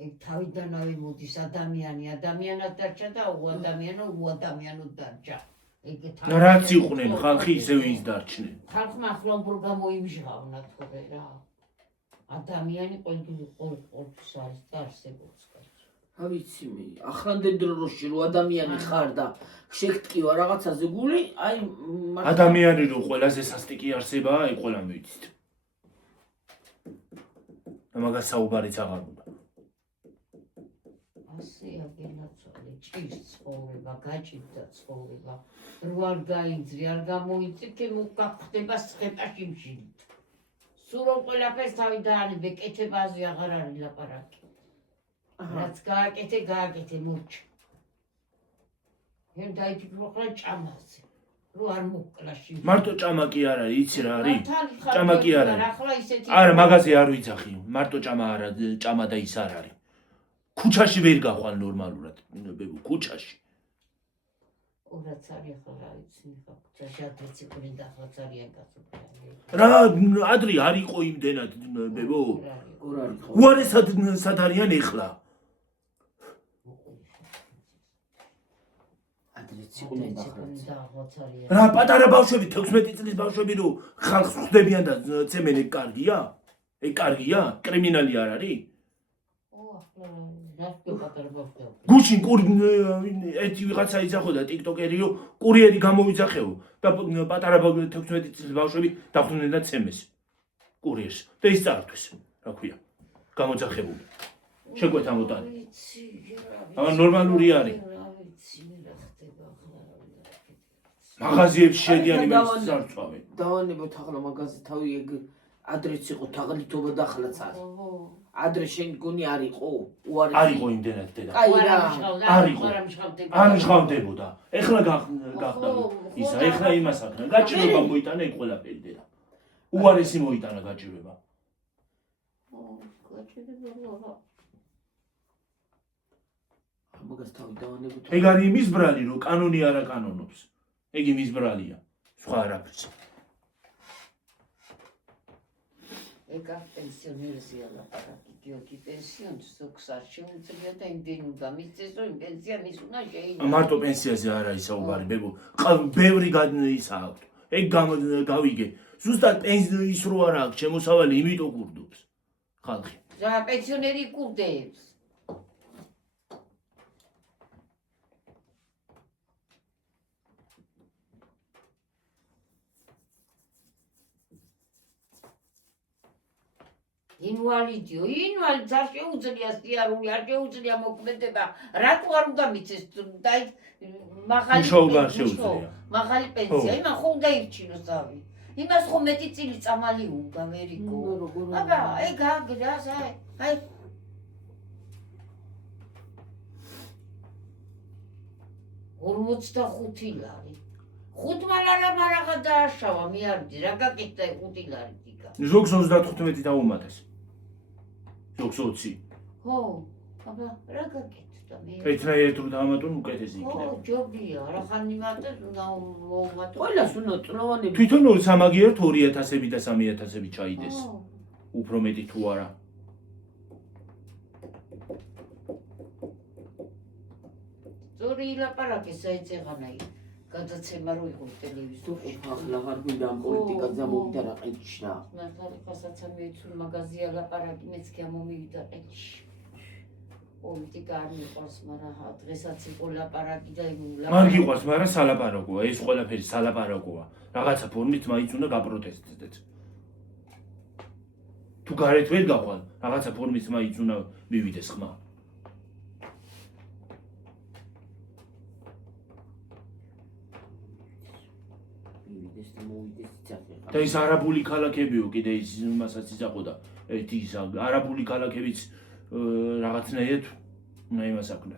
ეგ თავიდანავე მოდის ადამიანად დარჩა და უადამიანოდ დარჩა. რაც იყვნენ, ხალხი ისევ ის დარჩნენ. ხალხმა ახლა გამოიმჟღავნათ ხოლმე რა. ადამიანი ყოველთვის არის და არსებობს. რა ვიცი მე, ახლანდელ დროში რო ადამიანი ხარ და შეგტკივა რაღაცაზე გული, აი ადამიანი რო ყველაზე სასტიკი არსებაა, აი ყველა მივიცით. და მაგას საუბარიც აღარ უნდა. ასეა გენაცვალე, ჭირს ცხოვრება, გაჭირდა ცხოვრება. რო არ გაიძრი, არ გამოიწიფე, მოგახდება სხეპაში მშილით. სულ რომ ყველაფერს თავი დაანებე, კეთებაზე აღარ არის ლაპარაკი. რაც გააკეთე, მორჩა. მე დაიფიქრო ხოლმე ჭამაზე. რო არ მოკლა შიმში. მარტო ჭამა კი არ არის, იცი რა არის? ჭამა კი არ არის. არა, მაგაზე არ ვიცახი. მარტო ჭამა არა, ჭამა და ის არ არის. ქუჩაში ვერ გახვან ნორმალურად, ბებო, ქუჩაში. ორაც არის ახლა რა ვიცი, ქუჩაში ადრეც იყვნენ და ახლა ძალიან გასუფრებული. რა, ადრე არ იყო იმდენად, ბებო. ორ არის ხო? უარესად სად არიან ეხლა? ადრეც იყვნენ ბახრაც. რა, პატარა ბავშვები, 16 წლის ბავშვები რო ხალხს ხვდებიან და ცემენ ეგ კარგია? ეგ კარგია? კრიმინალი არ არის? გუშინ ერთი ვიღაცა იძახოდა ტიკტოკერიო კურიერი გამოვიძახეო და პატარა 16 წლის ბავშვები დახვდნენ და ცემეს კურიერს და ის წართვის რა ქვია გამოძახებული შეგვეთა მოტანი აბა ნორმალური არის მაღაზიებში შედიან იმის წარწვავენ დავანებოთ ახლა მაღაზი თავი ეგ ადრეც იყო თაღლითობა და ახლაც არის ადრე შენ გონი არ იყო უარი არ იყო იმდენად დედა კაი რა არ იყო არ მშავდებოდა ეხლა გახდა ისა ეხლა იმას აქნა გაჭირება მოიტანა ეგ ყველაფერი დედა უარესი მოიტანა გაჭირება მაგას თავი დავანებოთ ეგ არის იმის ბრალი რომ კანონი არ აკანონობს ეგ იმის ბრალია სხვა არაფერს ეგ პენსიონერია ლაპარაკი გიორგი პენსიონს ზოგს არ შეუძლია და იმდენ უნდა მისცეს რომ იმ პენსია მის უნდა შეინახოს მარტო პენსიაზე არ არის საუბარი ბებო ბევრი ის აქვს ეგ გავიგე ზუსტად პენსიის რო არ აქვს შემოსავალი იმიტომ გურდობს ხალხი რა პენსიონერი გურდებს ინვალიდიო, ინვალიდს არ შეუძლია სიარული, არ შეუძლია მოქმედება, რატო არ უნდა მიცეს და მაღალი პენსია, იმან ხო უნდა ირჩინოს თავი. იმას ხო მეტი წილი წამალი უნდა ვერიკო. აბა, ეგ აგრას, აი. 45 ლარი. 5 ლარა მარაღა დააშავა, მე არ ვიცი, რა გაკეთდა 5 ლარი დიკა. ზოგს 35 დაუმატეს. ზოგს 20. ხო, აბა, რა გაკეთდა მე? ერთნაირად რო დაამატონ უკეთესი იქნება. ხო, ჯობია, რა ხანი მარტოს უნდა მოუმატო. ყველას უნდა წნოვანები თვითონ სამაგიერად 2000-ები და 3000-ები ჩაიდეს. უფრო მეტი თუ არა. ზორი ილაპარაკე საიწეღანა გადაცემა რო იყო ტელევიზორში. ახლა აღარ გვინდა ამ პოლიტიკაზე ამოვიდა რა ყიდში რა მართალი ხასაცა მეცულ მაღაზია ლაპარაკი მეც კი ამომივიდა ყიდში. პოლიტიკა არ მიყვარს, მაგრამ დღესაც იყო ლაპარაკი და მან გიყვარს, მაგრამ სალაპარაკოა, ეს ყველაფერი სალაპარაკოა. რაღაცა ფორმით მაინც უნდა გაპროტესტდეთ. თუ გარეთ ვერ გაყვან, რაღაცა ფორმით მაინც უნდა მივიდეს ხმა. და ის არაბული ქალაქებიო კიდე ის მასაც იზაყოდა ერთი ის არაბული ქალაქებიც რაღაცნაირად უნდა იმას აქვთ.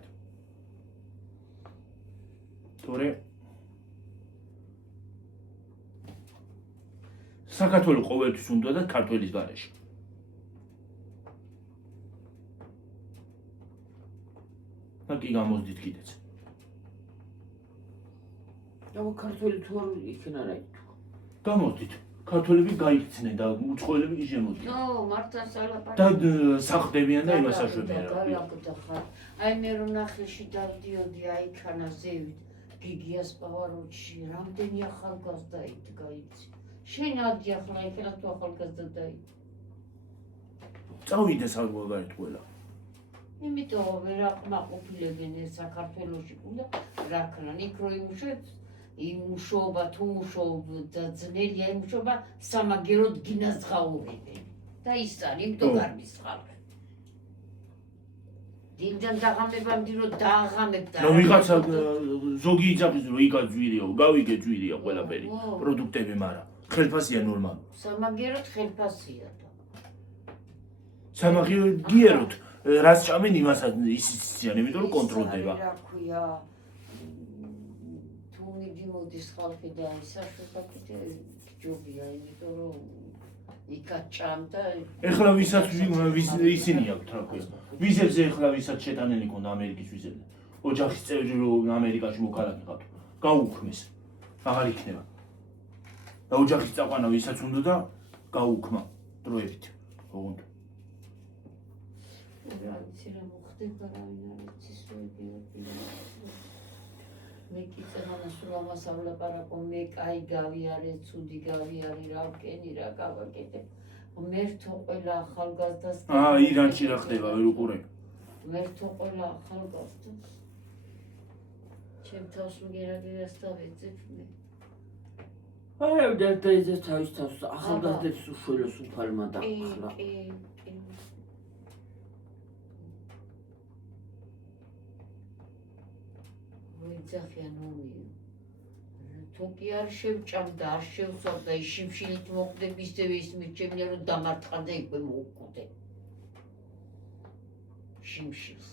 თორე საქართველოს ყოველთვის უნდა და ქართველის გარეშე. და კი გამოსდით კიდეც. აბა ქართველი თუ არ იქნა რა იქ გამოდით ქართველები გაიქცნენ და უცხოელები კი შემოდიან. ნო, მართლა სალაპარაკი. და სახვდებიან და იმას აშვებიან. აი მე რომ ნახეში დავდიოდი აი ქანა ზევით გიგიას პავაროჩი რამდენი ახალგაზრდა იდგა იცი. შენ ადი ახლა იქნებ თუ ახალგაზრდა დაი. წავიდეს ალბათ ყველა. იმიტომ ვერ აკმაყოფილებენ ეს საქართველოში უნდა რა ქნან იქ რო იმუშეთ იმუშობა თუ მუშობა და ძნელია იმუშობა სამაგეროდ გინას ღაურებენ და ის არის იმიტომ გარბის ხალხი დილიდან დაღამებამდე რომ დააღამებ და ნუ ვიღაცა ზოგი იძახის რომ იქა ძვირიო, გავიგე ძვირია ყველაფერი, პროდუქტები, მაგრამ ხელფასია ნორმალურად. სამაგიეროდ ხელფასია და სამაგიეროდ რას ჭამენ იმასაც ისიციან, იმიტომ რომ კონტროლდება. რა ქვია თუ მიდის ხალხი და ისაშუქა კიდე ჯობია, იმიტომ რომ იქა ჭამდა. ეხლა ვისაც ისინი აქვთ რა ქვია. ვიზებზე ეხლა ვისაც შეტანილი ქონდა ამერიკის ვიზებზე. ოჯახის წევრი რომ ამერიკაში მოქალაქე ყავთ, გაუქმეს. აღარ იქნება. და ოჯახის წაყვანა ვისაც უნდა და გაუქმა დროებით. ოღონდ. რა ვიცი რა მოხდება რა არის მე კი წერანა სულ ამას ავლაპარაკო მე კაი გავიარე ცუდი გავიარე რა ვკენი რა გავაკეთე მერთო ყველა ახალგაზრდას ირანში რა ხდება ვერ უყურებ მერთო ყველა ახალგაზრდას ჩემ თავს მგერადირას დავეძებ მე არა და ეს თავის თავს ახალგაზრდებს უშველოს უფალმა დაახლა ვიძახიან ომი თუ კი არ შევჭამდა არ შევსვამდა ის შიმშილით მოხდებ ისევე ის მიჩემია რომ დამარცხდა იქვე მოუკვდე შიმშილს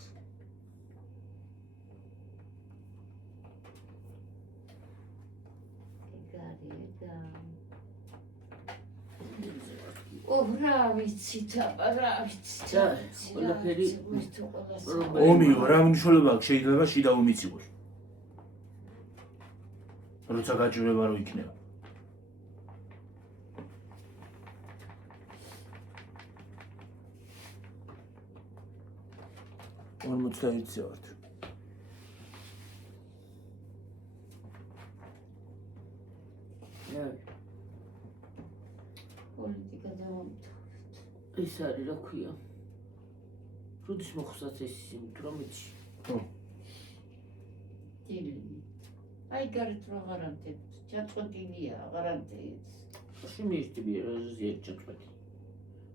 რა ვიცი თაბა რა ვიცი ყველაფერი ომიო რა მნიშვნელობა აქვს შეიძლება შიდა ომიც იყოს როცა გაჭირება რო იქნება. 41 ვართ. პოლიტიკა დავამთავრეთ. ეს არის რა ქვია. როდის მოხსათ ეს ისინი თრომეთში? ხო. დილი. აი გარეთ რა ღარანტებს, ჩაწყვეტილია ღარანტებს. შემიერთი ბიერაზია ჩაწყვეტი.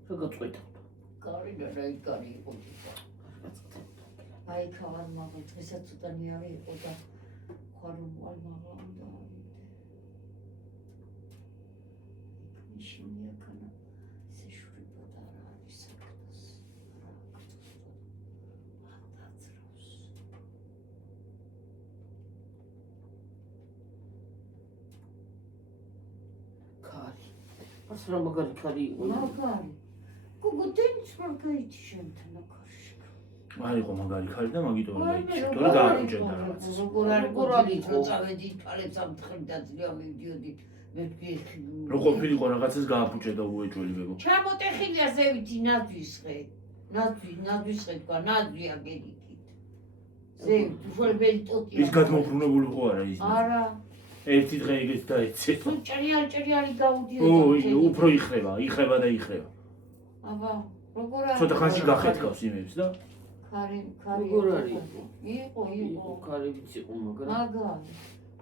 რა გაწყვეტავ? კარი და რა იკარი იყო. აი ქავარ მაგალ დღესაც უტანიავე იყო და ხარო არ მაგალ და მიშინია კანა შეშურება და რა არის საკუთას რა ათაცროს კარი ას რა მაგარი კარი იყო მაგარი გოგოდენიც რა გაიჩი შენთან აქარში არ იყო მაგარი ხარი და მაგიტომ რა იქცე, თორე გააუჭენდა რაღაც. როგორ არის რო წავედი თვალებს ამთხრივ დაძლია მივდიოდი მე რო ყოფილიყო რაღაცას გააფუჭედა უეჭველი მეგო. ჩამოტეხილია ზევითი ნაძვისხე. ნაძვისხე თქვა, ნაძვი აგერიქით. ზევით, უშველბელი ტოტია. ის გადმობრუნებული ხო არა ის? არა. ერთი დღე იგეთ დაეცე. თუ ჭრიალი გაუდიოდა. უფრო იხრება და იხრება. აბა, როგორ არის? ცოტა ხანში გახეთქავს იმებს და კარი როგორ არის? იყო კარი ვიცი იყო მაგრამ მაგარი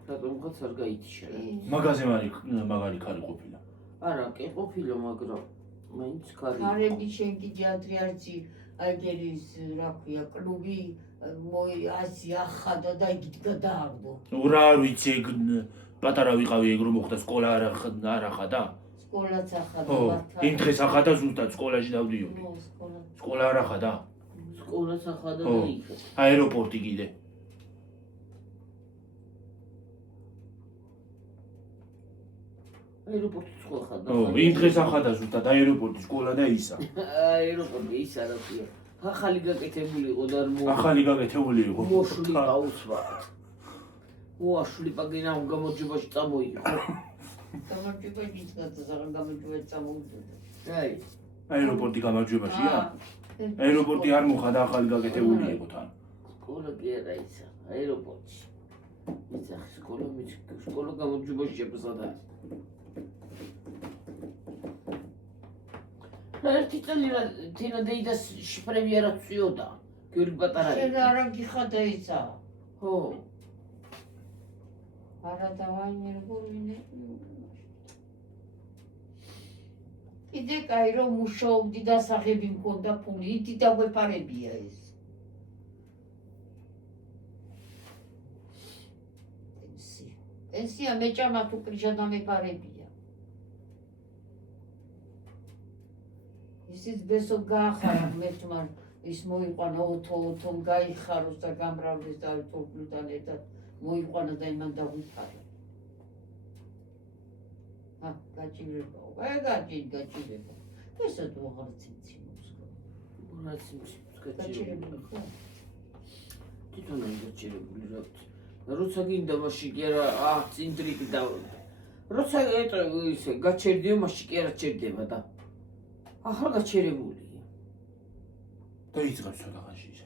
რატომღაც არ გაითიშა რა მაგაზე მაგარი ხარი ყოფილა. არა კი ყოფილა მაგრამ მაინც კარი კარები შენ კი ჯადრიარცი აგერის რა ქვია კლუბი აზი ახადა და იგი გადააგდო რა ვიცი ეგ პატარა ვიყავი ეგ რომ მოხდა სკოლა არ ახადა? სკოლაც ახადა მართლა. იმ დღეს ახადა ზუსტად სკოლაში დავდიოდი. სკოლა არ ახადა? სკოლას ახადა და იყო. აეროპორტი კიდე. აეროპორტი სკოლა ახადა. იმ დღეს ახადა ზუსტად აეროპორტი, სკოლა და ისა. აეროპორტი ისა რა ქვია. ახალი გაკეთებული იყო და ახალი გაკეთებული იყო. მოშული გაუსვა. უაშული პაგინა გამოჯებაში წამოიღო. გამარჯვებაში წაგან გამარჯვებაში წამოვიდა. აი. აეროპორტი გამარჯვებაშია? აეროპორტი არ მოხდა ახალი გაკეთებული იყო თან. სკოლა კი არა ისა, აეროპორტში. ისა სკოლა გამოჯებაში შეფასდა. ერთი წელი რა თინა დეიდას შიფრები არ აწვიოდა. გიორგი პატარა. შენ არა გიხადა ისა. ხო. არა დავაინე როგორ ვინე. კიდე კაი რომ მუშაობდი და სახები მქონდა ფული, ითი დაგვეპარებია ეს. პენსია მეჭამა თუ კრიჟა დამეპარებია. ისიც ბესო გაახარა მერთმა ის მოიყვანა ოთო გაიხაროს და გამრავლეს და თორფლთან ერთად მოიყვანა და იმან დაგვიფარა. გაჭირებაო, გაჭირება. ესა თუ აღარ ცინცინობს. რაც იმის გაჭირებული ხო? თვითონ არ გაჭირებული რა ვიცი. როცა გინდა მაშინ კი არა წინ ტრიკი და როცა ისე გაჩერდიო მაშინ კი არა ჩერდება და ახლა გაჩერებულია. და იწყებს ცოტა ხანში ისე.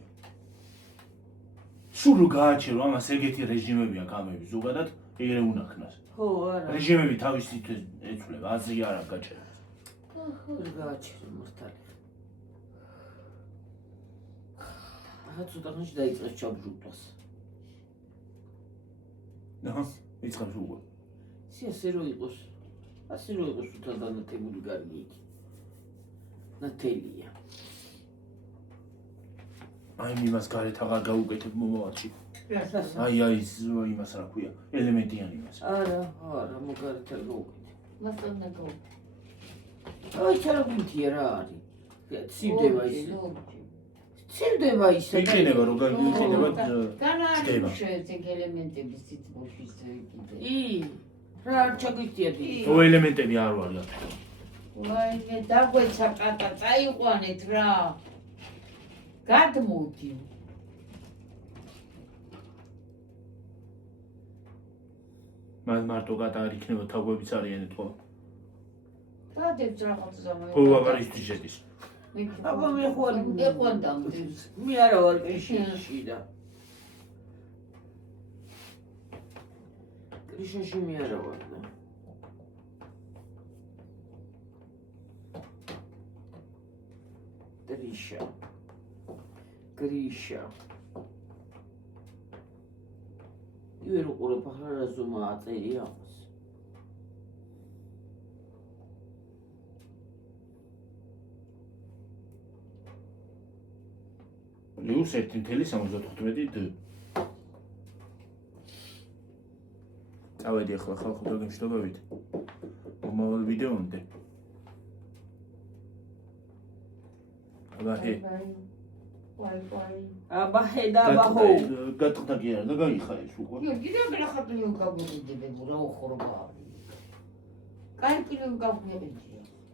სულ რო გააჩერო ამას ეგეთი რეჟიმებია გამები ზოგადად ეგრე უნახნას. ხო არა. რეჟიმები თავის თვითონ ეცვლება, აზრი არ აქვს გაჩერება. ვერ გააჩერო მართალი. ახლა ცოტა ხანში დაიწყეს ჩაბჟუტვას. აჰა, იწყებს უკვე. ასე რო იყოს. ასე რო იყოს უთა დანათებული კარგი იქ. ნათელია. აი იმას გარეთ აღარ გაუკეთებ მომავალში. აი იმას რა ქვია, ელემენტიანი იმას. არა, მოგარეთ არ გაუკეთე. მასთან ნაკო. აი ჩარაგუნთია რა არის. ცივდება ის. ცივდება ისე. იქნება რომ იქნება განაარი შეეცე ელემენტების სიტყვის კიდე. რა არ ჩაგვიწია დი. ო ელემენტები არ ვარ რა. ვაიმე დაგვეცა კატა, წაიყვანეთ რა. გადმოდი. მარტო კატა არ იქნება თავებიც არიანეთ ხო? გადებს რაღაც ზამო. ო აბა ის შედის. აბა მე ხوار ეყვანდა მე არა ვარ კრიშაში და კრიშაში მე არა ვარ და გრიშა ივერ უყურებ ახლა რა ზომა აწერია ამას ლიუს 1.75 დ. წავედი ახლა ხალხო გემშვიდობებით. მომავალ ვიდეომდე. აბაჰე. აბაჰე და აბაჰო. გატყდა კი არა და გაიხარე ის უკვე. კიდევ გახატლიო გაგვიდები რა ხორბა. კაი კიდევ გაგვიდები.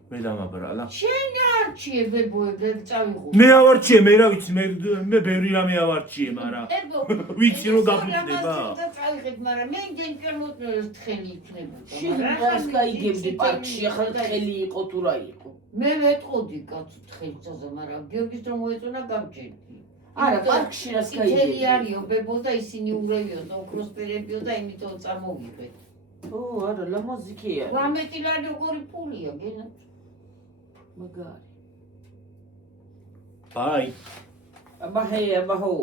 მე დამაბრალა. შენ არჩიებებოებ წავიღო. მე ავარჩიე, მე რა ვიცი, მე ბევრი რამე ავარჩიე, მაგრამ ვიცი რომ გაფიქრდება. და წავიღებ, მაგრამ მე გენკერმოტნოს თხელი იქნება. შენ რას გაიგებდი პარკში, ახლა თხელი იყო თუ რა იყო? მე ვეტყოდი კაცო თხელსაზე, მაგრამ გიორგის რომ მოეწონა გამჭირდი. არა, პარკში რას გაიგებდი? გაიგებდი? არიო ბებო და ისინი ურევიო და ოქროსფერებიო და იმითო წამოვიყვეთ. ო, არა, ლამაზიკია. 18 ლარი როგორი ფულია, გენა? მაგარი. ბაი. აბაჰე, აბაჰო.